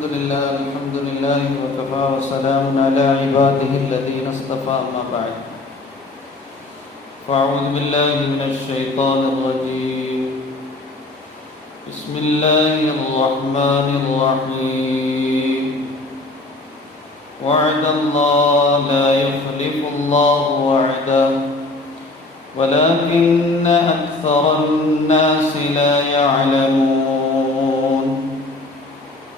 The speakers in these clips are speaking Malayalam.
الحمد لله الحمد لله وكفى وسلام على عباده الذين اصطفى أما بعد. فأعوذ بالله من الشيطان الرجيم. بسم الله الرحمن الرحيم. وعد الله لا يخلف الله وعده ولكن أكثر الناس لا يعلمون.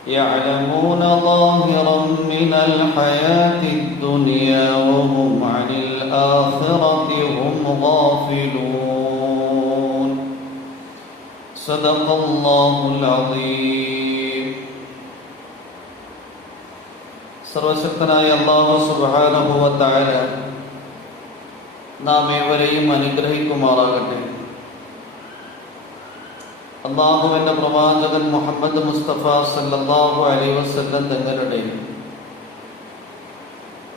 يعلمون ظاهرا من الحياة الدنيا وهم عن الآخرة هم غافلون صدق الله العظيم സർവശക്തനായ അള്ളാഹു സുബാനുഭവത്തായ നാം ഏവരെയും അനുഗ്രഹിക്കുമാറാകട്ടെ അള്ളാഹുവിന്റെ പ്രവാചകൻ മുഹമ്മദ് മുസ്തഫ സല്ലാഹു അലൈഹി വസല്ലം തങ്ങളുടെ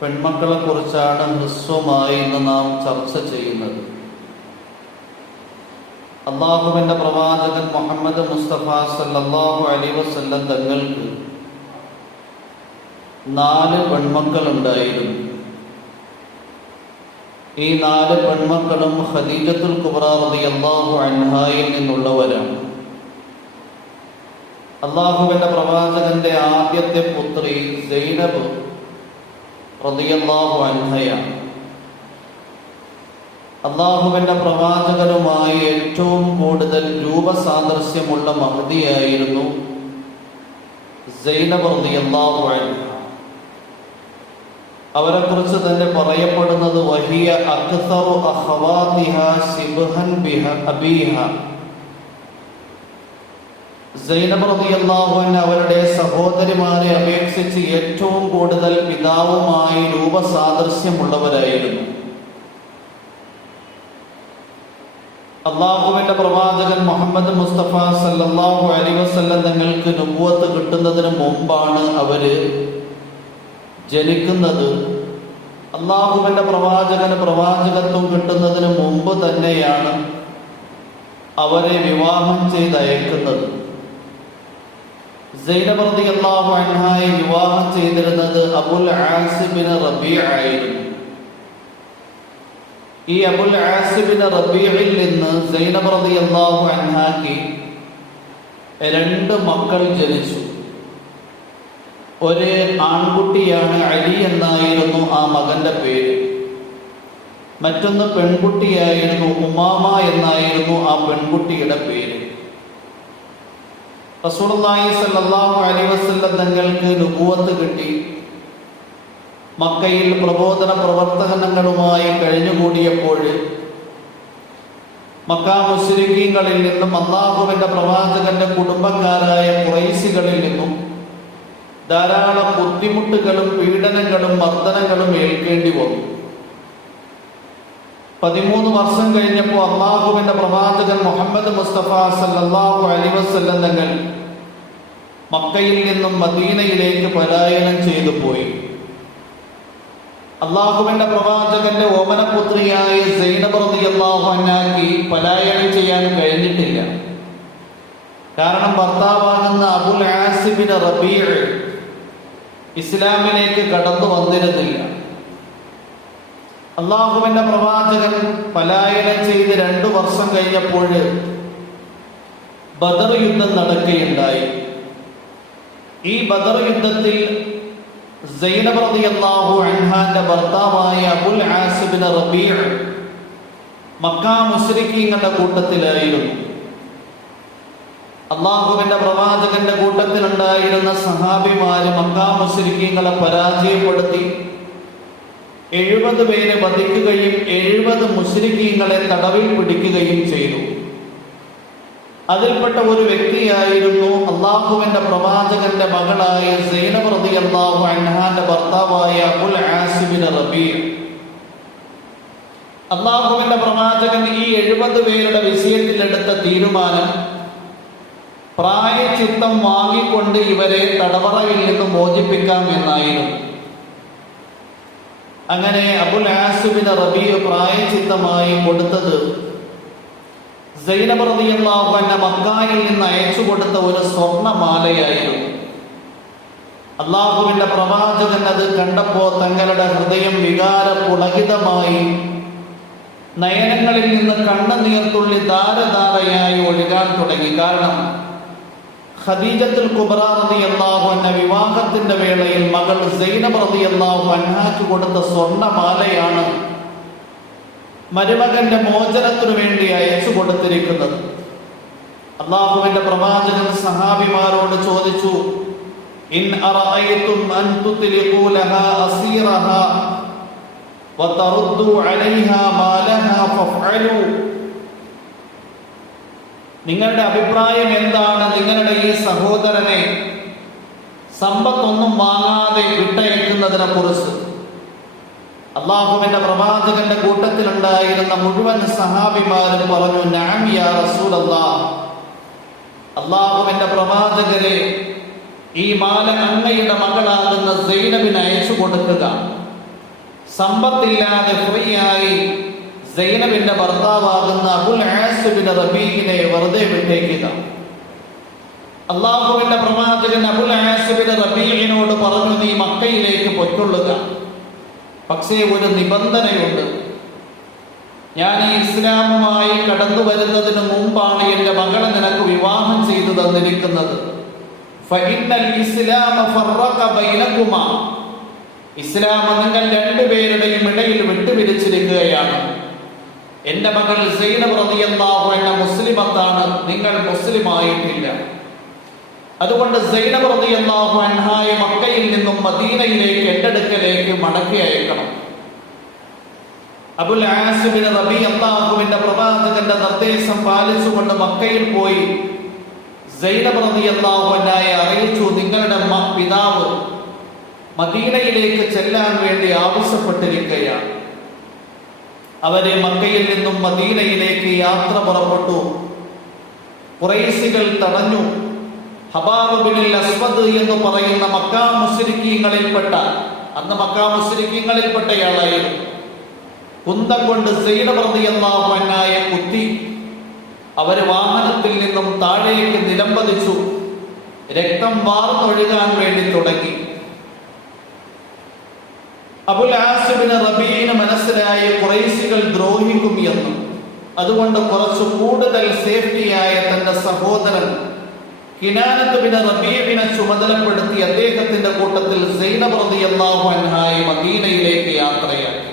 പെൺമക്കളെ കുറിച്ചാണ് ഹ്രസ്വമായി ഇന്ന് നാം ചർച്ച ചെയ്യുന്നത്. അള്ളാഹുവിന്റെ പ്രവാചകൻ മുഹമ്മദ് മുസ്തഫ സല്ലാഹു അലൈഹി വസല്ലം തങ്ങൾക്ക് നാല് പെൺമക്കളുണ്ടായിരുന്നു. ഈ നാല് പെൺമക്കളും ഖദീജത്തുൽ കുബ്ര റളിയല്ലാഹു അൻഹായിൽ നിന്നുള്ളവരാണ്. അള്ളാഹുവിന്റെ പ്രവാചകന്റെ ആദ്യത്തെ പുത്രി സൈനബ് റളിയല്ലാഹു അൻഹയാണ്. അള്ളാഹുവിന്റെ പ്രവാചകനുമായി ഏറ്റവും കൂടുതൽ രൂപസാദൃശ്യമുള്ള മഹതിയായിരുന്നു സൈനബ് റളിയല്ലാഹു അൻഹ. അവരെ കുറിച്ച് തന്നെ പറയപ്പെടുന്നത് വഹിയ അക്സറു അഖവാതിഹ ശിബ്ഹൻ ബിഹ അബീഹ. അവരുടെ സഹോദരിമാരെ അപേക്ഷിച്ച് ഏറ്റവും കൂടുതൽ പിതാവുമായി രൂപസാദൃശ്യമുള്ളവരായിരുന്നു. അള്ളാഹുവിന്റെ പ്രവാചകൻ മുഹമ്മദ് മുസ്തഫ സല്ലാഹു അലി വസല്ലം തങ്ങൾക്ക് നുബുവത്ത് കിട്ടുന്നതിന് മുമ്പാണ് അവർ ജനിക്കുന്നത്. അള്ളാഹുവിന്റെ പ്രവാചകന് പ്രവാചകത്വം കിട്ടുന്നതിന് മുമ്പ് തന്നെയാണ് അവരെ വിവാഹം ചെയ്ത് അയക്കുന്നത് സൈനബർദി അള്ളാഹു അൻഹായി വിവാഹം ചെയ്തിരുന്നത് അബുൽ ആസിബിന് റബി ആയിരുന്നു. ഈ അബുൽ ആസിബിന് റബീയിൽ നിന്ന് സൈനപ്രതി അള്ളാഹു അൻഹാക്ക് രണ്ട് മക്കൾ ജനിച്ചു. ഒരു ആൺകുട്ടിയാണ് അലി എന്നായിരുന്നു ആ മകന്റെ പേര്. മറ്റൊന്ന് പെൺകുട്ടിയായിരുന്നു ഉമാമ എന്നായിരുന്നു ആ പെൺകുട്ടിയുടെ പേര്. തങ്ങൾക്ക് നുബുവത്ത് കിട്ടി. മക്കയിൽ പ്രബോധന പ്രവർത്തനങ്ങളുമായി കഴിഞ്ഞുകൂടിയപ്പോൾ മക്ക മുസ്ലിങ്ങളിൽ നിന്നും അള്ളാഹുവിന്റെ പ്രവാചകന്റെ കുടുംബക്കാരായ കുറൈസികളിൽ നിന്നും ധാരാളം ബുദ്ധിമുട്ടുകളും പീഡനങ്ങളും മർദ്ദനങ്ങളും ഏൽക്കേണ്ടി വന്നു. പതിമൂന്ന് വർഷം കഴിഞ്ഞപ്പോൾ അള്ളാഹുവിന്റെ പ്രവാചകൻ മുഹമ്മദ് മുസ്തഫ സല്ലാഹു അലൈഹി വസല്ലം തങ്ങൾ മക്കയിൽ നിന്നും മദീനയിലേക്ക് പലായനം ചെയ്തു പോയി. അള്ളാഹുവിന്റെ പ്രവാചകന്റെ ഓമനപുത്രിയായ സൈനപ്രതി അൻഹാക്ക് പലായനം ചെയ്യാൻ കഴിഞ്ഞിട്ടില്ല. കാരണം ഭർത്താവാകുന്ന അബുൽ ആസിബിന്റെ റബീർ ഇസ്ലാമിലേക്ക് കടന്നു വന്നിരുന്നില്ല. അള്ളാഹുവിന്റെ പ്രവാചകൻ പലായനം ചെയ്ത് രണ്ടു വർഷം കഴിഞ്ഞപ്പോൾ ബദർ യുദ്ധം നടക്കുകയുണ്ടായി. ഈ ബദർ യുദ്ധത്തിൽ സൈനബ് റളിയല്ലാഹു അൻഹാന്റെ ഭർത്താവായ അബുൽ ആസിബിന് റബീഅ മക്ക മുസ്ലിക്കീങ്ങളുടെ കൂട്ടത്തിലായിരുന്നു. അള്ളാഹുവിന്റെ പ്രവാചകന്റെ കൂട്ടത്തിലുണ്ടായിരുന്ന സഹാബിമാര് മക്ക മുസ്ലിക്കീങ്ങളെ പരാജയപ്പെടുത്തി. എഴുപത് പേരെ വധിക്കുകയും എഴുപത് മുസ്ലിക്കീങ്ങളെ തടവിൽ പിടിക്കുകയും ചെയ്തു. അതിൽപ്പെട്ട ഒരു വ്യക്തിയായിരുന്നു അള്ളാഹുവിന്റെ പ്രവാചകന്റെ മകളായ സൈനബ് അള്ളാഹു അൻഹാന്റെ ഭർത്താവായ അബുൽ ആസിബിന് അള്ളാഹുവിന്റെ പ്രവാചകൻ ഈ എഴുപത് പേരുടെ വിഷയത്തിലെടുത്ത തീരുമാനം പ്രായചിത്തം വാങ്ങിക്കൊണ്ട് ഇവരെ തടവറയിൽ നിന്ന് മോചിപ്പിക്കാം എന്നായിരുന്നു. അങ്ങനെ അബുൽ ആസുബിന് റബിയ പ്രായചിത്തമായി കൊടുത്തത് അൻഹ മക്കായിൽ നിന്ന് അയച്ചു കൊടുത്ത ഒരു സ്വർണമാലയായിരുന്നു. അള്ളാഹുവിന്റെ പ്രവാചകൻ അത് കണ്ടപ്പോ തങ്ങളുടെ ഹൃദയം വികാര പുളകിതമായി നയനങ്ങളിൽ നിന്ന് കണ്ണുനീർത്തുള്ളി ധാരധാരയായി ഒഴുകാൻ തുടങ്ങി. കാരണം ഖദീജത്തുൽ കുബ്ര റളിയല്ലാഹു അൻഹ വിവാഹത്തിന്റെ വേളയിൽ മകൾ സൈനബ് റളിയല്ലാഹു അൻഹാക്ക് കൊടുത്ത സ്വർണമാലയാണ് മരുമകന്റെ മോചനത്തിനു വേണ്ടി അയച്ചു കൊടുത്തിരിക്കുന്നത്. അള്ളാഹുവിന്റെ പ്രവാചകൻ സഹാബിമാരോട് ചോദിച്ചു ഇൻ അറഅയ്തും ലഹാ അലൈഹാ ഫഫഅലു. നിങ്ങളുടെ അഭിപ്രായം എന്താണ്? നിങ്ങളുടെ ഈ സഹോദരനെ സമ്പത്തൊന്നും വാങ്ങാതെ വിട്ടയക്കുന്നതിനെ കുറിച്ച് അള്ളാഹുവിന്റെ പ്രവാചകന്റെ കൂട്ടത്തിലുണ്ടായിരുന്ന മുഴുവൻ സഹാബിമാരും പറഞ്ഞു അള്ളാഹുവിന്റെ പ്രവാചകരെ ഈ മാല അങ്ങയുടെ മകളാകുന്ന സൈനബിന് അയച്ചു കൊടുക്കുക. സമ്പത്തില്ലാതെ ഫ്രീയായി സൈനബിന്റെ ഭർത്താവാകുന്ന അബുൽ ആസുബിന്റെ റബീഖിനെ വെറുതെ വിട്ടേക്കുക. അള്ളാഹുവിന്റെ പ്രവാചകൻ അബുൽ ആസുബിന്റെ റബീഖിനോട് പറഞ്ഞു നീ മക്കയിലേക്ക് പൊയ്ക്കൊള്ളുക. പക്ഷേ ഒരു നിബന്ധനയുണ്ട്. ഞാൻ ഈ ഇസ്ലാമുമായി കടന്നു വരുന്നതിന് മുമ്പാണ് എന്റെ മകളെ നിനക്ക് വിവാഹം ചെയ്തു തന്നിരിക്കുന്നത്. ഇസ്ലാം നിങ്ങൾ രണ്ടുപേരുടെയും ഇടയിൽ വിട്ടുപിരിച്ചിരിക്കുകയാണ്. എന്റെ മകൾ റളിയല്ലാഹു അൻഹ മുസ്ലിമത്താണ്. നിങ്ങൾ മുസ്ലിമായിട്ടില്ല. അതുകൊണ്ട് സൈനബ് റളിയല്ലാഹു അൻഹായെ മക്കയിൽ നിന്നും മദീനയിലേക്ക് എന്റെ അടുക്കലേക്ക് മടക്കി അയക്കണം. അബുൽ ആസിബിന് റബി അള്ളാഹുവിന്റെ പ്രവാചകന്റെ നിർദ്ദേശം പാലിച്ചുകൊണ്ട് മക്കയിൽ പോയി സൈനബ് റളിയല്ലാഹു അറിയിച്ചു നിങ്ങളുടെ പിതാവ് മദീനയിലേക്ക് ചെല്ലാൻ വേണ്ടി ആവശ്യപ്പെട്ടിരിക്കുകയാണ് അവരെ മക്കയിൽ നിന്നും മദീനയിലേക്ക് യാത്ര പുറപ്പെട്ടു. കുറേശികൾ തടഞ്ഞു. ഹബാബ് ബിനിൽ അസ്വദ് എന്ന് പറയുന്ന മക്കാ മുസ്ലിക്കീങ്ങളിൽപ്പെട്ട അന്ന് മക്കാ മുസ്ലിക്കീങ്ങളിൽപ്പെട്ടയാളായിരുന്നു. കുന്തം കൊണ്ട് സൈനപ്രതിയല്ലാഹുവനായ കുത്തി അവർ വാഹനത്തിൽ നിന്നും താഴേക്ക് നിലംപതിച്ചു. രക്തം വാർന്നൊഴുകാൻ വേണ്ടി തുടങ്ങി. അബുൽ ആസിബിന് റബീന് മനസ്സിലായ കുറേശികൾ ദ്രോഹിക്കും എന്നും. അതുകൊണ്ട് കുറച്ചു കൂടുതൽ സേഫ്റ്റിയായ തന്റെ സഹോദരൻ കിനാനത്ത് ബിന് റബീബിനെ ചുമതലപ്പെടുത്തി അദ്ദേഹത്തിന്റെ കൂട്ടത്തിൽ റളിയല്ലാഹു അൻഹായി മദീനയിലേക്ക് യാത്രയാക്കി.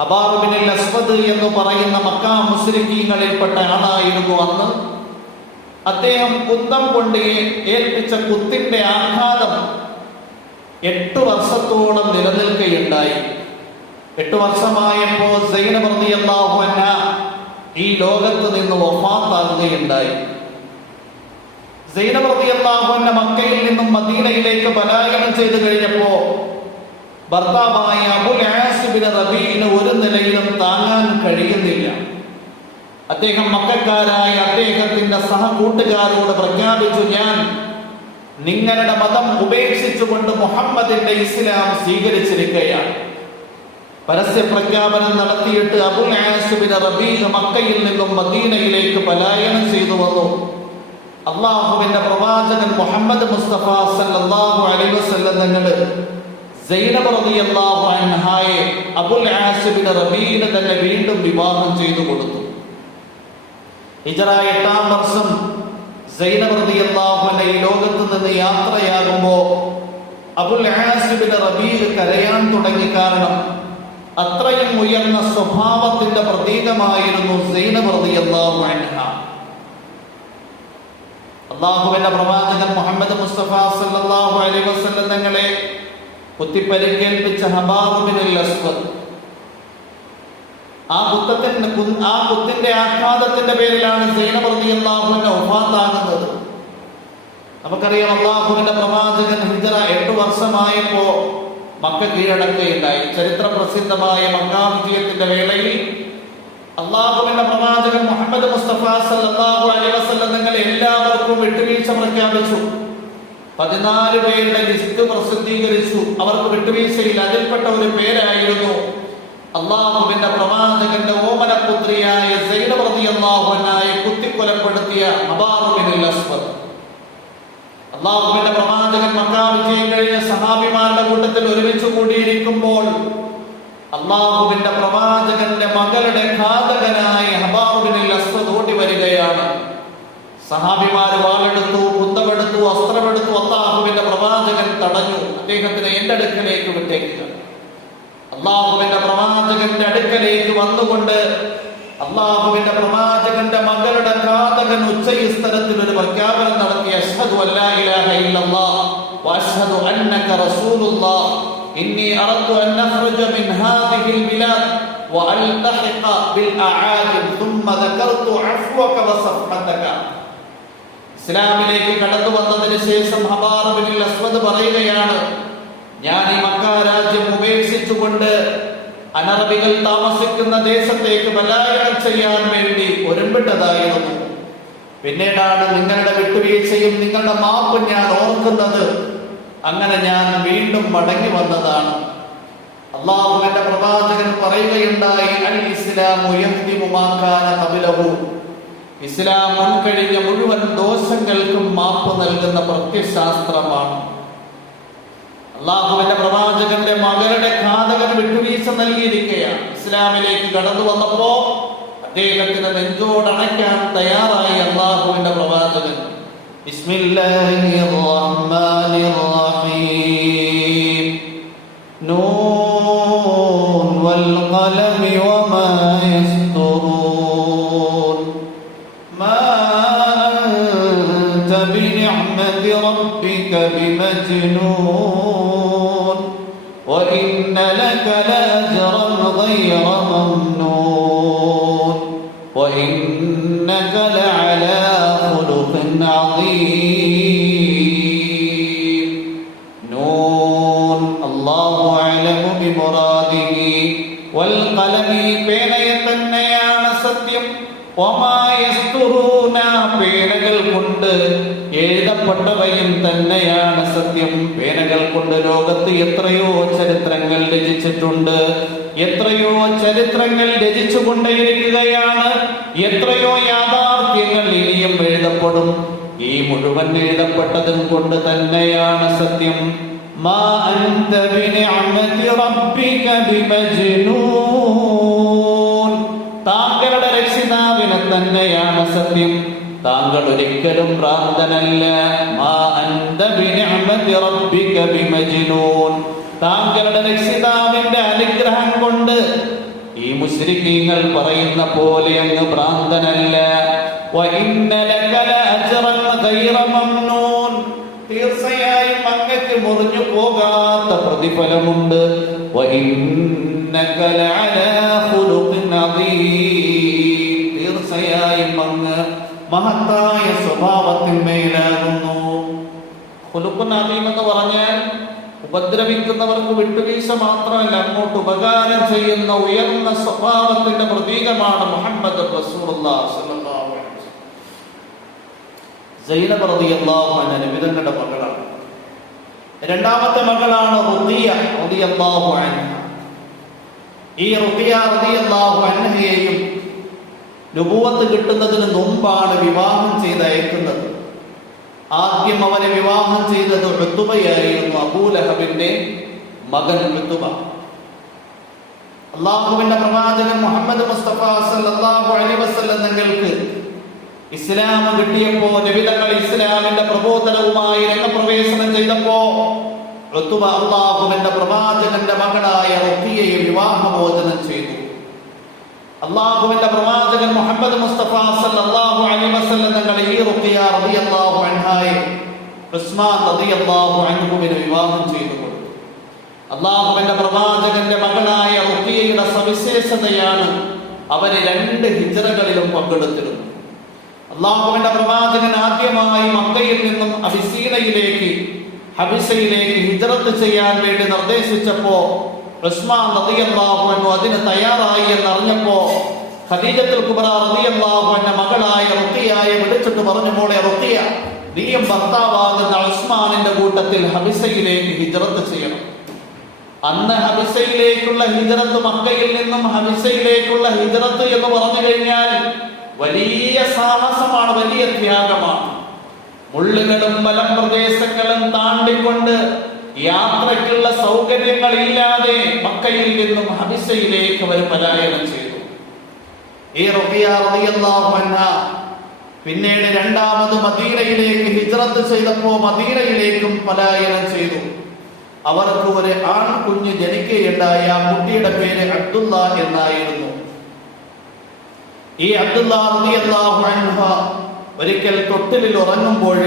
അബാബിനിൽ അസ്വദ് എന്ന് പറയുന്ന മക്കാ മുസ്ലിക്കീങ്ങളിൽപ്പെട്ട ആളായിരുന്നു അന്ന്. അദ്ദേഹം കുന്തം കൊണ്ട് ഏൽപ്പിച്ച കുത്തിന്റെ ആഘാതം എട്ട് വർഷത്തോളം നിലനിൽക്കുകയുണ്ടായി. എട്ട് വർഷമായപ്പോൾ സൈനപ്രതി അൻഹ ഈ ലോകത്ത് നിന്ന് വഫാത്താകുകയുണ്ടായി. അൻഹ മക്കയിൽ നിന്നും മദീനയിലേക്ക് പലായനം ചെയ്തു കഴിഞ്ഞപ്പോ ഭർത്താവായ അബുൽ ആസിബിന് റബീന് ഒരു നിലയിലും താങ്ങാൻ കഴിയുന്നില്ല. അദ്ദേഹം മക്കാരായ അദ്ദേഹത്തിന്റെ സഹകൂട്ടുകാരോട് പ്രഖ്യാപിച്ചു ഞാൻ നിങ്ങളുടെ മതം ഉപേക്ഷിച്ചുകൊണ്ട് മുഹമ്മദിന്റെ ഇസ്ലാം സ്വീകരിച്ചിരിക്കുകയാണ്. പരസ്യ പ്രഖ്യാപനം നടത്തിയിട്ട് അബുൽ ആസിബിന് റബീന് മക്കയിൽ നിന്നും മദീനയിലേക്ക് പലായനം ചെയ്തു വന്നു. അള്ളാഹുവിന്റെ പ്രവാചകൻ മുഹമ്മദ് മുസ്തഫ സല്ലല്ലാഹു അലൈഹി വസല്ലം തങ്ങൾ സൈനബ് റളിയല്ലാഹു അൻഹായെ അബുൽ ആസിബിന് റബീന് തന്നെ വീണ്ടും വിവാഹം ചെയ്തു കൊടുത്തു. ഹിജറ എട്ടാം വർഷം സൈനബ് റളിയല്ലാഹു അൻഹ ഈ ലോകത്ത് നിന്ന് യാത്രയാകുമ്പോൾ അബുൽ ആസിബിന് റബീൽ കരയാൻ തുടങ്ങി. കാരണം അത്രയും ഉയർന്ന സ്വഭാവത്തിന്റെ പ്രതീകമായിരുന്നു സൈനബ് റളിയല്ലാഹു അൻഹ. അള്ളാഹുവിന്റെ പ്രവാചകൻ മുഹമ്മദ് മുസ്തഫ സല്ലല്ലാഹു അലൈഹി വസല്ലം തങ്ങളെ കുത്തിപ്പരിക്കേൽപ്പിച്ച ഹബാബുബിനിൽ അസ്വദ് ആ കുത്തത്തിന്റെ ആ കുത്തിന്റെ ആഘാതത്തിന്റെ പേരിലാണ് സൈനബ് റളിയല്ലാഹുവിന്റെ ഒഫാത്താകുന്നത് നമുക്കറിയാം അള്ളാഹുവിന്റെ പ്രവാചകൻ ഹിജറ എട്ട് വർഷമായപ്പോ മക്ക കീഴടക്കുകയുണ്ടായി. ചരിത്ര പ്രസിദ്ധമായ മക്കാ വിജയത്തിന്റെ വേളയിൽ അള്ളാഹുവിന്റെ പ്രവാചകൻ മുഹമ്മദ് മുസ്തഫ സല്ലല്ലാഹു അലൈഹി വസല്ലം നിങ്ങൾ എല്ലാവർക്കും വിട്ടുവീഴ്ച പ്രഖ്യാപിച്ചു. പതിനാല് പേരുടെ ലിസ്റ്റ് പ്രസിദ്ധീകരിച്ചു. അവർക്ക് വിട്ടുവീഴ്ചയിൽ അതിൽപ്പെട്ട ഒരു പേരായിരുന്നു അള്ളാഹുവിന്റെ പ്രവാചകന്റെ ഓമനപുത്രിയായ അള്ളാഹുവിനായി കുത്തിക്കൊലപ്പെടുത്തിയ അബാറുബിനുൽ അസ്വദ് അള്ളാഹുവിന്റെ പ്രവാചകൻ മക്കാ വിജയം കഴിഞ്ഞ സഹാബിമാരുടെ കൂട്ടത്തിൽ ഒരുമിച്ച് കൂടിയിരിക്കുമ്പോൾ അള്ളാഹുവിന്റെ പ്രവാചകന്റെ മകളുടെ ഘാതകനായ ഹബാബുബിനിൽ അസ്വദ് ഓടി വരികയാണ്. സഹാബിമാര് വാളെടുത്തു കുന്തമെടുത്തു അസ്ത്രമെടുത്തു അള്ളാഹുവിന്റെ പ്രവാചകൻ തടഞ്ഞു. അദ്ദേഹത്തിന് എന്റെ അടുക്കലേക്ക് വിട്ടേക്കുക. അള്ളാഹുവിന്റെ പ്രവാചകന്റെ അടുക്കലേക്ക് വന്നുകൊണ്ട് അള്ളാഹുവിന്റെ പ്രവാചകന്റെ മകളുടെ ഘാതകൻ ഉച്ചസ്ഥലത്തിൽ ഒരു പ്രഖ്യാപനം നടത്തി അഷ്ഹദു അല്ലാ ഇലാഹ ഇല്ലല്ലാഹ് അന്നക റസൂലുള്ളാഹ് ഇന്നി അറദ്തു അൻ നഖ്റുജ മിൻ ഹാദിഹിൽ ബിലാദ് وألتحق بالأعاجم ثم ذكرت عفوك وصفحتك ഇസ്ലാമിലേക്ക് കടന്നു വന്നതിന് ശേഷം ഹബാറബിനിൽ അസ്വദ് പറയുകയാണ് ഞാൻ ഈ മക്ക രാജ്യം ഉപേക്ഷിച്ചുകൊണ്ട് അനറബികൾ താമസിക്കുന്ന ദേശത്തേക്ക് പലായനം ചെയ്യാൻ വേണ്ടി ഒരുമ്പിട്ടതായിരുന്നു പിന്നീടാണ് നിങ്ങളുടെ വിട്ടുവീഴ്ചയും നിങ്ങളുടെ മാപ്പും ഞാൻ ഓർക്കുന്നത് അങ്ങനെ ഞാൻ വീണ്ടും മടങ്ങി വന്നതാണ്. അള്ളാഹുവിന്റെ പ്രവാചകൻ പറയുകയുണ്ടായി അൽ ഖബലഹു ഇസ്ലാം മുൻകഴിഞ്ഞ മുഴുവൻ ദോഷങ്ങൾക്കും മാപ്പ് നൽകുന്ന പ്രത്യശാസ്ത്രമാണ് അള്ളാഹുവിന്റെ പ്രവാചകന്റെ മകളുടെ ഘാതകൻ വിട്ടുവീഴ്ച നൽകിയിരിക്കുകയാണ്. ഇസ്ലാമിലേക്ക് കടന്നു വന്നപ്പോ അദ്ദേഹത്തിന് നെഞ്ചോടണയ്ക്കാൻ തയ്യാറായി അള്ളാഹുവിന്റെ പ്രവാചകൻ. بسم الله الرحمن الرحيم. نون والقلم وما يسطرون ما أنت بنعمة ربك بمجنون. എഴുതപ്പെട്ടവയും തന്നെയാണ് സത്യം. പേനകൾ കൊണ്ട് ലോകത്ത് എത്രയോ ചരിത്രങ്ങൾ രചിച്ചിട്ടുണ്ട്. എത്രയോ ചരിത്രങ്ങൾ രചിച്ചുകൊണ്ടേയിരിക്കുകയാണ്. എത്രയോ യാഥാർത്ഥ്യങ്ങൾ ഇനിയും എഴുതപ്പെടും. ഈ മുഴുവൻ എഴുതപ്പെട്ടതും കൊണ്ട് തന്നെയാണ് സത്യം. മാ റബ്ബിക ബിമജ്നൂൻ. താങ്കളുടെ രക്ഷിതാവിനെ തന്നെയാണ് സത്യം. താങ്കൾ ഒരിക്കലും ഭ്രാന്തനല്ല താങ്കളുടെ രക്ഷിതാവിന്റെ അനുഗ്രഹം കൊണ്ട് ഈ മുസ്ലിമീങ്ങൾ പറയുന്ന പോലെ അങ്ങ് ഭ്രാന്തനല്ല തീർച്ചയായും അങ്ങക്ക് മുറിഞ്ഞു പോകാത്ത പ്രതിഫലമുണ്ട്. തീർച്ചയായും അങ്ങ് മഹത്തായ സ്വഭാവത്തിന്മേലാകുന്നു അദീം എന്ന് പറഞ്ഞാൽ ഉപദ്രവിക്കുന്നവർക്ക് വിട്ടുവീഴ്ച മാത്രമല്ല അങ്ങോട്ട് ഉപകാരം ചെയ്യുന്ന ഉയർന്ന സ്വഭാവത്തിന്റെ പ്രതീകമാണ് മുഹമ്മദ് റളിയല്ലാഹു അൻഹ മകളാണ്. രണ്ടാമത്തെ മകളാണ് റളിയല്ലാഹു അൻഹ. ഈ റുഖിയ റളിയല്ലാഹു അൻഹയെയും നുബുവത്ത് കിട്ടുന്നതിന് മുമ്പാണ് വിവാഹം ചെയ്ത് അയക്കുന്നത് ആദ്യം അവനെ വിവാഹം ചെയ്തത് ഋത്തുബയായിരുന്നു അബൂലഹബിന്റെ മകൻ ഋത്തുബ അള്ളാഹുവിന്റെ പ്രവാചകൻ മുഹമ്മദ് മുസ്തഫ സല്ലല്ലാഹു അലൈഹി വസല്ലം ഇസ്ലാം കിട്ടിയപ്പോ നബിതങ്ങൾ ഇസ്ലാമിന്റെ പ്രബോധനവുമായി രംഗപ്രവേശനം ചെയ്തപ്പോ ഋത്തുബ അള്ളാഹുവിന്റെ പ്രവാചകന്റെ മകളായ റുഖിയയെ വിവാഹമോചനം ചെയ്തു. അള്ളാഹുവിന്റെ പ്രവാചകൻ മുഹമ്മദ് മുസ്തഫ സല്ലല്ലാഹു അലൈഹി വസല്ലം തങ്ങളെ ഈ റുഖിയ റളിയല്ലാഹു അൻഹായെ ഉസ്മാൻ റളിയല്ലാഹു അൻഹുവിന് വിവാഹം ചെയ്തു കൊടുത്തു. അള്ളാഹുവിന്റെ പ്രവാചകന്റെ മകളായ റുഖിയയുടെ സവിശേഷതയാണ് അവർ രണ്ട് ഹിജറകളിലും പങ്കെടുത്തിരുന്നു അള്ളാഹുവിന്റെ പ്രവാചകൻ ആദ്യമായി മക്കയിൽ നിന്നും അബിസീനയിലേക്ക് ഹബിസയിലേക്ക് ഹിജറത്ത് ചെയ്യാൻ വേണ്ടി നിർദ്ദേശിച്ചപ്പോ ഉസ്മാൻ അതിന് തയ്യാറായി എന്നറിഞ്ഞപ്പോ ഖദീജത്തുൽ കുബറ മകളായ റുഖിയയെ വിളിച്ചിട്ട് പറഞ്ഞു മോളെ റുത്തിയ നീയും ഭർത്താവാകുന്ന ഉസ്മാനിന്റെ കൂട്ടത്തിൽ ഹബിസയിലേക്ക് ഹിജറത്ത് ചെയ്യണം. അന്ന് ഹബിസയിലേക്കുള്ള ഹിജറത്ത് മക്കയിൽ നിന്നും ഹബിസയിലേക്കുള്ള ഹിജറത്ത് എന്ന് പറഞ്ഞു കഴിഞ്ഞാൽ വലിയ സാഹസമാണ് വലിയ ത്യാഗമാണ്. മുള്ളുകളും മലമ്പ്രദേശങ്ങളും താണ്ടിക്കൊണ്ട് യാത്രയ്ക്കുള്ള സൗകര്യങ്ങളില്ലാതെ മക്കയിൽ നിന്നും ഹബിസയിലേക്ക് അവർ പലായനം ചെയ്തു. ഈ അൻഹ പിന്നീട് രണ്ടാമത് മദീനയിലേക്ക് ഹിജ്രത്ത് ചെയ്തപ്പോ മദീനയിലേക്കും പലായനം ചെയ്തു. അവർക്ക് ഒരു ആൺകുഞ്ഞ് ജനിക്കുകയുണ്ടായ കുട്ടിയുടെ പേര് അബ്ദുള്ള എന്നായിരുന്നു. ഈ അൻഹ ഒരിക്കൽ തൊട്ടിലിൽ ഉറങ്ങുമ്പോൾ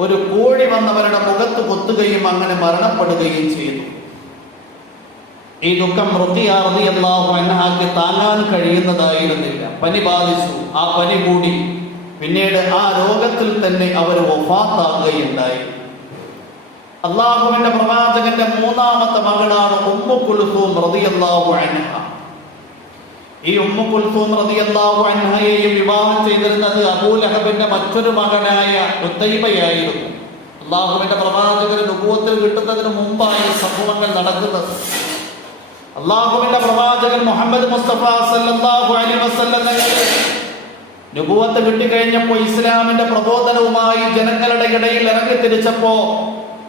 ഒരു കോഴി വന്നവരുടെ മുഖത്ത് കൊത്തുകയും അങ്ങനെ മരണപ്പെടുകയും ചെയ്തു ഈ ദുഃഖം റുഖിയ റളിയല്ലാഹു അൻഹാക്ക് താങ്ങാൻ കഴിയുന്നതായിരുന്നില്ല. പനി ബാധിച്ചു. ആ പനി കൂടി പിന്നീട് ആ രോഗത്തിൽ തന്നെ അവർ വഫാത്താകുകയുണ്ടായി. അള്ളാഹുവിന്റെ പ്രവാചകന്റെ മൂന്നാമത്തെ മകളാണ് ഉമ്മു കുൽസൂം റളിയല്ലാഹു അൻഹ. ഈ ഉമ്മു കുൽസൂം റളിയല്ലാഹു അൻഹയെയും വിവാഹം ചെയ്തിരുന്നത് അബൂലഹബിന്റെ മറ്റൊരു മകനായ ഉത്തൈബയായിരുന്നു. അള്ളാഹുവിന്റെ പ്രവാചകന് നുപൂവത്തിൽ കിട്ടുന്നതിന് മുമ്പായി സംഭവങ്ങൾ നടക്കുന്നത്. അള്ളാഹുവിന്റെ പ്രവാചകൻ മുഹമ്മദ് മുസ്തഫ സല്ലല്ലാഹു അലൈഹി വസല്ലം നുപൂവത്ത് കിട്ടിക്കഴിഞ്ഞപ്പോ ഇസ്ലാമിന്റെ പ്രബോധനവുമായി ജനങ്ങളുടെ ഇടയിൽ ഇറങ്ങി തിരിച്ചപ്പോ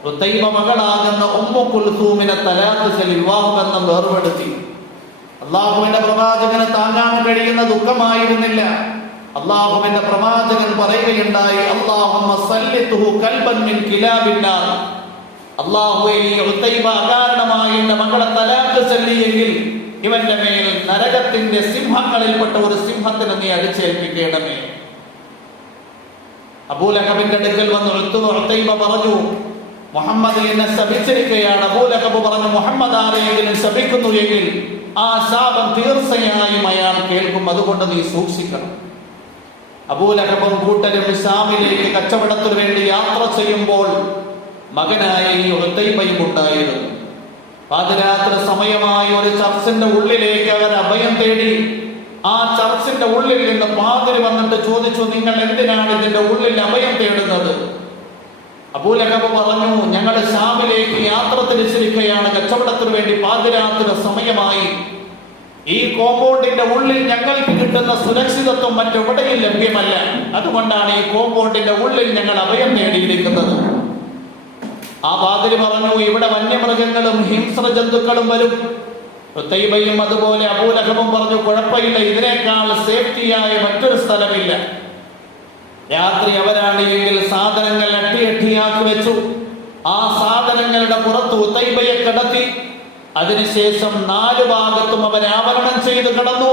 ഉത്തൈബ മകളാകുന്ന ഉമ്മു കുൽസൂമിനെ തലാത്ത് വിവാഹബന്ധം വേർപെടുത്തി. അള്ളാഹുവിന്റെ പ്രവാചകന് താങ്ങാൻ കഴിയുന്ന ദുഃഖമായിരുന്നില്ല. അള്ളാഹുവിന്റെ പ്രവാചകൻ പറയുകയുണ്ടായി അകാരണമായി എന്റെ മകളെ തലാക്ക് ചൊല്ലിയെങ്കിൽ ഇവന്റെ മേൽ നരകത്തിന്റെ സിംഹങ്ങളിൽപ്പെട്ട ഒരു സിംഹത്തിന് നീ അടിച്ചേൽപ്പിക്കണമേ. അബൂലഹബിന്റെ അടുക്കൽ വന്ന് ഉത്തൈബ പറഞ്ഞു മുഹമ്മദ് എന്നെ ശപിച്ചിരിക്കുകയാണ് അബൂലഹബ് പറഞ്ഞു മുഹമ്മദ് ആരെയെങ്കിലും ശപിക്കുന്നു എങ്കിൽ ആ ശാപം തീർച്ചയായും അയാൾ കേൾക്കും. അതുകൊണ്ട് നീ സൂക്ഷിക്കണം. അബൂലഹബും കൂട്ടരും ഷാമിലേക്ക് കച്ചവടത്തിനു വേണ്ടി യാത്ര ചെയ്യുമ്പോൾ മകനായ ഈ ഉത്തൈബയും ഉണ്ടായിരുന്നു. പാതിരാത്രി സമയമായി ഒരു ചർച്ചിന്റെ ഉള്ളിലേക്ക് അവർ അഭയം തേടി ആ ചർച്ചിന്റെ ഉള്ളിൽ നിന്ന് പാതിരി വന്നിട്ട് ചോദിച്ചു നിങ്ങൾ എന്തിനാണ് ഇതിന്റെ ഉള്ളിൽ അഭയം തേടുന്നത്? അബൂലഹബ് പറഞ്ഞു ഞങ്ങൾ ഷാമിലേക്ക് യാത്ര തിരിച്ചിരിക്കുകയാണ്. കച്ചവടത്തിനു വേണ്ടി പാതിരാത്രി സമയമായി ഈ കോമ്പൗണ്ടിന്റെ ഉള്ളിൽ ഞങ്ങൾക്ക് കിട്ടുന്ന സുരക്ഷിതത്വം മറ്റെവിടെയും ലഭ്യമല്ല. അതുകൊണ്ടാണ് ഈ കോമ്പൗണ്ടിന്റെ ഉള്ളിൽ ഞങ്ങൾ അഭയം നേടിയിരിക്കുന്നത്. ആ പാതിരി പറഞ്ഞു ഇവിടെ വന്യമൃഗങ്ങളും ഹിംസ്ര ജന്തുക്കളും വരും. തൈബയും അതുപോലെ അബൂലഹബും പറഞ്ഞു കുഴപ്പമില്ല ഇതിനേക്കാൾ സേഫ്റ്റിയായ മറ്റൊരു സ്ഥലമില്ല. രാത്രി അവരാണെങ്കിൽ സാധനങ്ങൾ അട്ടിയട്ടിയാക്കി വെച്ചു. ആ സാധനങ്ങളുടെ പുറത്ത് ഉത്തൈബയെ കിടത്തി. അതിനുശേഷം നാല് ഭാഗത്തും അവർ ആവരണം ചെയ്ത് കടന്നു.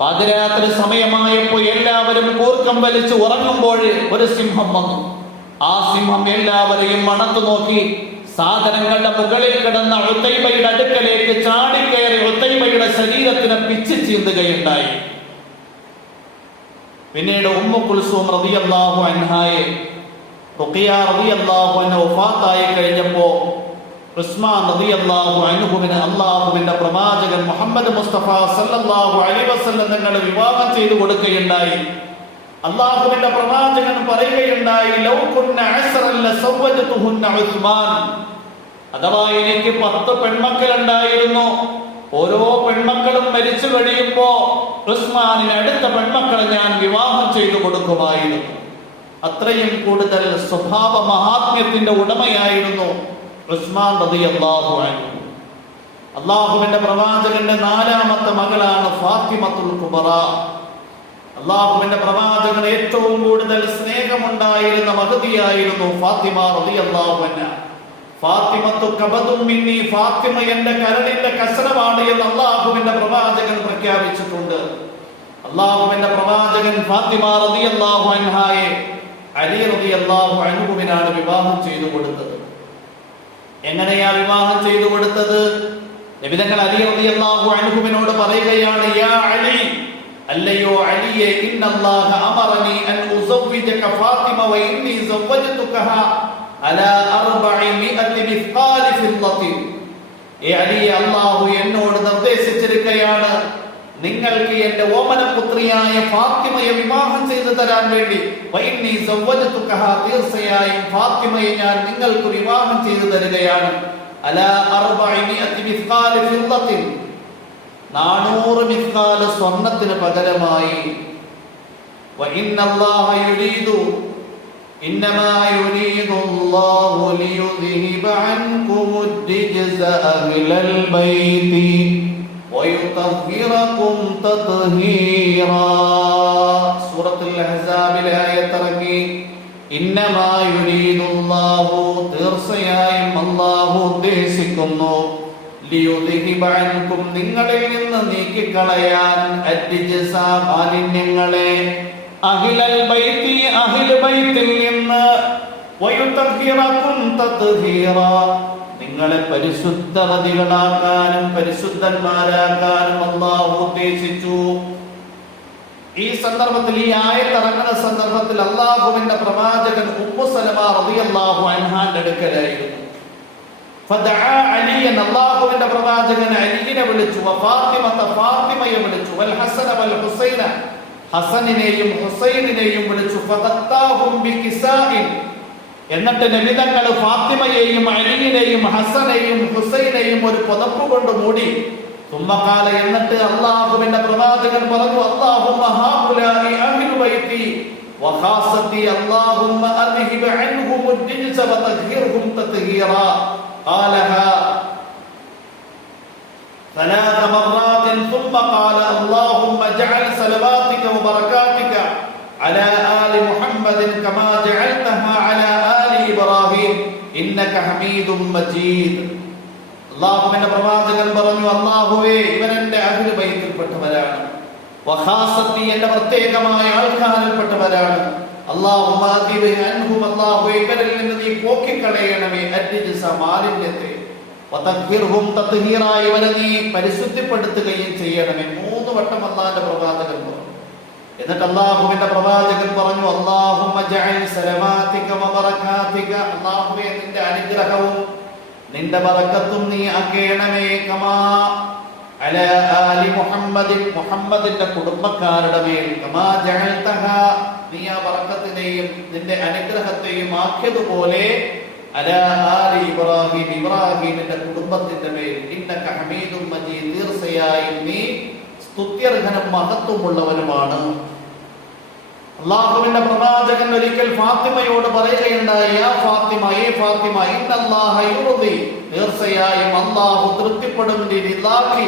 പാതിരാത്രി സമയമായപ്പോൾ എല്ലാവരും കൂർക്കം വലിച്ച് ഉറങ്ങുമ്പോൾ ഒരു സിംഹം വന്നു. ആ സിംഹം എല്ലാവരെയും മണത്തു നോക്കി. സാധനങ്ങളുടെ മുകളിൽ കിടന്ന ഒത്തൈമയുടെ അടുക്കലേക്ക് ചാടിക്കയറി ഒത്തൈമയുടെ ശരീരത്തിന് പിച്ച് ചീന്തുകയുണ്ടായി. പിന്നീട് ഉമ്മു കുൽസൂം റളിയല്ലാഹു അൻഹായെ റുഖിയ റളിയല്ലാഹു അൻഹ വഫാത്തായി കഴിഞ്ഞപ്പോൾ അല്ലാഹുവിന്റെ പ്രവാചകൻ മുഹമ്മദ് മുസ്തഫ സല്ലല്ലാഹു അലൈഹി വസല്ലം തങ്ങളെ വിവാഹം ചെയ്തു കൊടുക്കുകയുണ്ടായി. അള്ളാഹുവിന്റെ പ്രവാചകൻ പറയുകയുണ്ടായി ലൗ കുന്ന അസ്റൻ ലസവ്വജതുഹുന്ന ഉസ്മാൻ. അഥവാ എനിക്ക് പത്ത് പെൺമക്കൾ ഉണ്ടായിരുന്നു ഓരോ പെൺമക്കളും മരിച്ചു കഴിയുമ്പോ ഉസ്മാനിന് അടുത്ത പെൺമക്കളെ ഞാൻ വിവാഹം ചെയ്തു കൊടുക്കുമായിരുന്നു. അത്രയും കൂടുതൽ സ്വഭാവ മഹാത്മ്യത്തിന്റെ ഉടമയായിരുന്നു. ഉസ്മാൻ റളിയല്ലാഹു അൻഹു. അള്ളാഹുവിന്റെ പ്രവാചകന്റെ നാലാമത്തെ മകളാണ് ഫാത്തിമത്തുൽ കുബറ. അള്ളാഹുവിന്റെ പ്രവാചകൻ ഏറ്റവും കൂടുതൽ സ്നേഹമുണ്ടായിരുന്ന മഹതിയായിരുന്നു ഫാത്തിമ റളിയല്ലാഹു അൻഹ. ഫാത്തിമത്തു കബതും മിന്നി ഫാത്തിമ എന്റെ കരളിന്റെ കസരമാണ് എന്ന് അള്ളാഹുവിന്റെ പ്രവാചകൻ പ്രഖ്യാപിച്ചിട്ടുണ്ട്. അള്ളാഹുവിന്റെ പ്രവാചകൻ ഫാത്തിമ റളിയല്ലാഹു അൻഹായെ അലി റളിയല്ലാഹു അൻഹുവിനാണ് വിവാഹം ചെയ്തു കൊടുത്തത്. എങ്ങനെയാ വിവാഹം ചെയ്തു കൊടുത്തത്? നബിതങ്ങൾ അലി റളിയല്ലാഹു അൻഹുവിനോട് പറയുകയാണ് അല്ലയോ അലിയെ ഇന്നല്ലാഹ എന്നോട് നിർദ്ദേശിച്ചിരിക്കുകയാണ് നിങ്ങൾക്ക് എന്റെ ഓമനപുത്രിയായ ഫാത്തിമയെ വിവാഹം ചെയ്തു തരാൻ വേണ്ടി വ ഇന്നി സവ്വജതുകഹ തീർച്ചയായും ഫാത്തിമയെ ഞാൻ നിങ്ങൾക്ക് വിവാഹം ചെയ്തു തരികയാണ് അലാ അർബഇ മിഅതി മിസ്ഖാലി ഫിദ്ദത്തി നാനൂറ് മിസ്കാല സ്വർണത്തിന് പകരമായി إنما يريد الله ليذهب عنكم الرجز أهل البيت ലിയുത്തഹ്ഹിറകും തത്ഹീറ സൂറത്തുൽ അഹ്സാബിലെ ആയത്ത് ഇറങ്ങി ഇന്നമാ യുരീദുല്ലാഹു തീർച്ചയായും അല്ലാഹു ഉദ്ദേശിക്കുന്നു ലിയുദ്ഹിബഅൻകും നിങ്ങളിൽ നിന്ന് നീക്കിക്കളയാൻ അറ്റിജസ മാലിന്യങ്ങളെ അഹിലൽ ബൈത്തി അഹിൽ ബൈത്തിൽ നിന്ന് വയുത്തഹ്ഹിറകും തത്ഹീറ നിങ്ങളെ പരിശുദ്ധവതികളാക്കാനും പരിശുദ്ധന്മാരാക്കാനും അള്ളാഹു ഉദ്ദേശിച്ചു. ഈ സന്ദർഭത്തിൽ ഈ ആയത്തിറങ്ങുന്ന സന്ദർഭത്തിൽ അള്ളാഹുവിന്റെ പ്രവാചകൻ ഉമ്മു സലമ റളിയല്ലാഹു അൻഹാന്റെ അടുക്കലായിരുന്നു. അള്ളാഹുവിന്റെ പ്രവാചകൻ അലിയെ വിളിച്ചു ഫാത്തിമയെ വിളിച്ചു വൽ ഹസന വൽ ഹുസൈന ഹസനിനെയും ഹുസൈനിനെയും വിളിച്ചു എന്നിട്ട് നബിതങ്ങൾ ഫാത്തിമയെയും അലിയിനെയും ഹസനെയും ഹുസൈനെയും ഒരു പുതപ്പ് കൊണ്ട് മൂടി തുമ്മക്കാല എന്നിട്ട് അള്ളാഹുവിന്റെ പ്രവാചകൻ പറഞ്ഞു അള്ളാഹുമ്മ ഹാഉലാഇ അഹ്ലു ബൈത്തി വഖാസത്തി അല്ലാഹുമ്മ അദ്ഹിബ് അൻഹും الرجس وطهرهم تطهيرا قالها ثلاث مرات ثم قال اللهم اجعل صلواتك وبركاتك على آل محمد كما جعلتها على آل ഇബ്രാഹിം ഇന്നക മജീദ്. പ്രവാചകൻ പറഞ്ഞു അള്ളാഹുവേ ഇവൻ എന്റെ അഹിൽ എന്റെ പ്രത്യേകമായ ആൾക്കാരിൽപ്പെട്ടവരാണ്. ഇവരിൽ നിന്ന് നീ പരിശുദ്ധിപ്പെടുത്തുകയും ചെയ്യണമേ. മൂന്ന് വട്ടം അള്ളാന്റെ പ്രവാചകൻ പറഞ്ഞു. എന്നിട്ട് അള്ളാഹുവിന്റെ പ്രവാചകൻ പറഞ്ഞു അള്ളാഹുവേ നിന്റെ അനുഗ്രഹവും നിന്റെ ബറക്കത്തും നീ ആക്കേണമേ കമാ അല ആലി മുഹമ്മദിൻ മുഹമ്മദിന്റെ കുടുംബക്കാരുടെ മേൽ കമാ ജഅൽതഹ നീ ആ ബറക്കത്തിനെയും നിന്റെ അനുഗ്രഹത്തെയും ആക്കിയതുപോലെ അല ആലി ഇബ്രാഹിം ഇബ്രാഹിമിന്റെ കുടുംബത്തിന്റെ മേൽ ഇന്നക ഹമീദും മജീദ് തീർച്ചയായും നീ സ്തുത്യർഹനും മഹത്വമുള്ളവനുമാണ്. അള്ളാഹുവിന്റെ പ്രവാചകൻ ഒരിക്കൽ ഫാത്തിമയോട് പറയുകയുണ്ടായ ഫാത്തിമ ഫാത്തിമ ഇന്നല്ലാഹി തീർച്ചയായും അള്ളാഹു തൃപ്തിപ്പെടും രീതിയിലാക്കി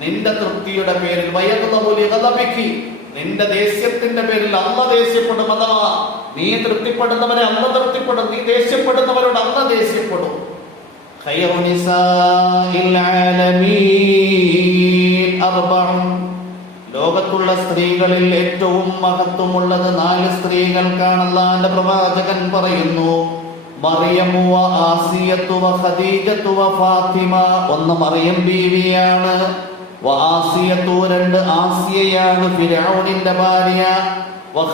നിന്റെ തൃപ്തിയുടെ പേരിൽ വയക്കുതപിക്ക് നിന്റെ ദേഷ്യത്തിന്റെ പേരിൽ അല്ല ദേഷ്യപ്പെടും അഥവാ നീ തൃപ്തിപ്പെടുന്നവരെ അല്ല തൃപ്തിപ്പെടും നീ ദേഷ്യപ്പെടുന്നവരോട് അല്ല ദേഷ്യപ്പെടും. ഖൈറുനിസാ സ്ത്രീകളിൽ ഏറ്റവും മഹത്വമുള്ളത് നാല് സ്ത്രീകൾക്കാണല്ല എന്റെ പ്രവാചകൻ പറയുന്നു. മറിയമു വ ആസിയത്തു വ ഖദീജത്തു വ ഫാത്തിമ. ഒന്ന് മറിയം ബീവിയാണ്. ആസിയത്തു രണ്ട് ആസിയയാണ് ഫിർഔനിന്റെ ഭാര്യ.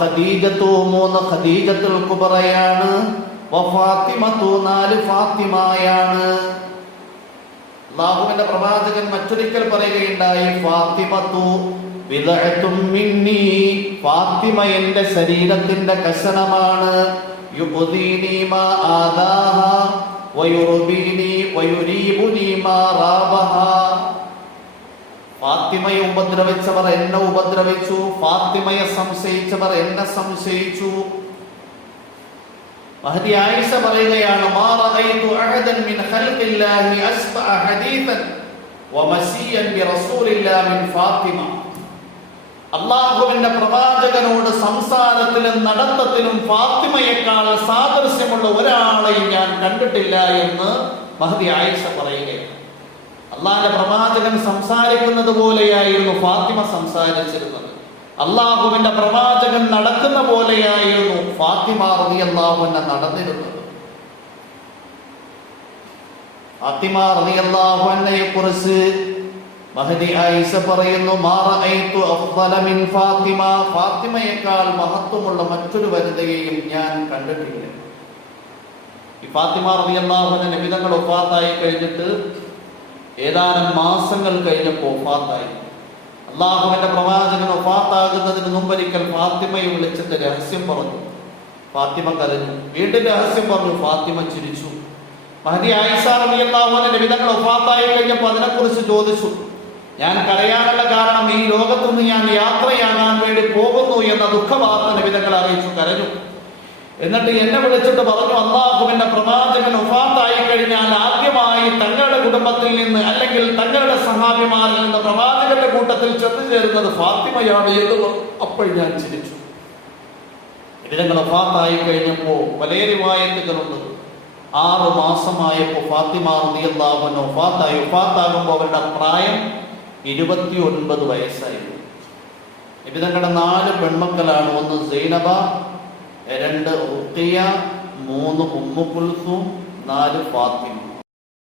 ഖദീജത്തു മൂന്ന് ഖദീജത്തുൽ കുബറയാണ്. ഫാത്തിമത്തു നാല് ഫാത്തിമയാണ്. അള്ളാഹുവിന്റെ പ്രവാചകൻ മറ്റൊരിക്കൽ പറയുകയുണ്ടായി ഫാത്തിമത്തു ബിദഅത്തും മിന്നി. ഫാത്തിമ എന്റെ ശരീരത്തിന്റെ റാബഹ. ഫാത്തിമയെ ഉപദ്രവിച്ചവർ എന്നെ ഉപദ്രവിച്ചു. ഫാത്തിമയെ സംശയിച്ചവർ എന്നെ സംശയിച്ചു. മഹതി ആയിഷ പറയുകയാണ് മാ അഹദൻ മിൻ ഖൽഖില്ലാഹി വമസിയൻ ബിറസൂലില്ലാഹി മിൻ ഫാത്തിമ. അള്ളാഹുവിന്റെ പ്രവാചകനോട് സംസാരത്തിലും നടത്തത്തിലും ഫാത്തിമയേക്കാൾ സാദൃശ്യമുള്ള ഒരാളെയും ഞാൻ കണ്ടിട്ടില്ല എന്ന് മഹദി ആയിഷ പറയുകയാണ്. അള്ളാഹിന്റെ പ്രവാചകൻ സംസാരിക്കുന്നത് പോലെയായിരുന്നു ഫാത്തിമ സംസാരിച്ചിരുന്നത്. അള്ളാഹുവിന്റെ പ്രവാചകൻ നടക്കുന്ന പോലെയായിരുന്നു ഫാത്തിമ റതി അള്ളാഹുവിനെ നടന്നിരുന്നത്. ഫാത്തിമ റതി അള്ളാഹുവിനെ കുറിച്ച് ആയിഷ പറയുന്നു ഫാത്തിമ. ഫാത്തിമയേക്കാൾ മഹത്വമുള്ള മറ്റൊരു വനിതയെയും ഞാൻ കണ്ടിട്ടില്ല. ഈ ഫാത്തിമ റളിയല്ലാഹുവിന്റെ നബിതങ്ങൾ ഒഫാത്തായി കഴിഞ്ഞിട്ട് ഏതാനും മാസങ്ങൾ കഴിഞ്ഞപ്പോൾ ഒഫാത്തായി. അള്ളാഹുവിന്റെ പ്രവാചകൻ ഒഫാത്താകുന്നതിന് മുമ്പൊരിക്കൽ ഫാത്തിമയെ വിളിച്ചിട്ട് രഹസ്യം പറഞ്ഞു. ഫാത്തിമ കരഞ്ഞു. വീണ്ടും രഹസ്യം പറഞ്ഞു ഫാത്തിമ ചിരിച്ചു. മഹദി ആയിഷ റബിയല്ലാഹുവിന്റെ നബിതങ്ങൾ ഒഫാത്തായി കഴിഞ്ഞപ്പോൾ അതിനെക്കുറിച്ച് ചോദിച്ചു. ഞാൻ കരയാനുള്ള കാരണം ഈ ലോകത്തുനിന്ന് ഞാൻ യാത്രയാകാൻ വേണ്ടി പോകുന്നു എന്ന ദുഃഖവാർത്ത നിമിതങ്ങൾ അറിയിച്ചു കരഞ്ഞു. എന്നിട്ട് എന്നെ വിളിച്ചിട്ട് പറഞ്ഞു അള്ളാഹുവിന്റെ പ്രവാചകൻ ഒഫാത്തായി കഴിഞ്ഞാൽ ആദ്യമായി തങ്ങളുടെ കുടുംബത്തിൽ നിന്ന് അല്ലെങ്കിൽ തങ്ങളുടെ സഹാബിമാരിൽ നിന്ന് പ്രവാചകന്റെ കൂട്ടത്തിൽ ചെന്നു ചേരുന്നത് ഫാത്തിമയാണ് എന്ന് അപ്പോൾ ഞാൻ ചിരിച്ചു. ഇതിനങ്ങൾ ഒഫാത്തായി കഴിഞ്ഞപ്പോൾ പല റിവായത്തുകളുണ്ട്. ആറ് മാസമായപ്പോൾ ഫാത്തിമ റളിയല്ലാഹു ഒഫാത്തായി ഒഫാത്താകുമ്പോൾ അവരുടെ പ്രായം ഇരുപത്തി ഒൻപത് വയസ്സായിരുന്നു ഇതിനങ്ങളുടെ നാല് പെൺമക്കളാണ്. ഒന്ന് സൈനബ രണ്ട് റുക്കിയ മൂന്ന് ഉമ്മുക്കുൽസും നാല് ഫാത്തിമ.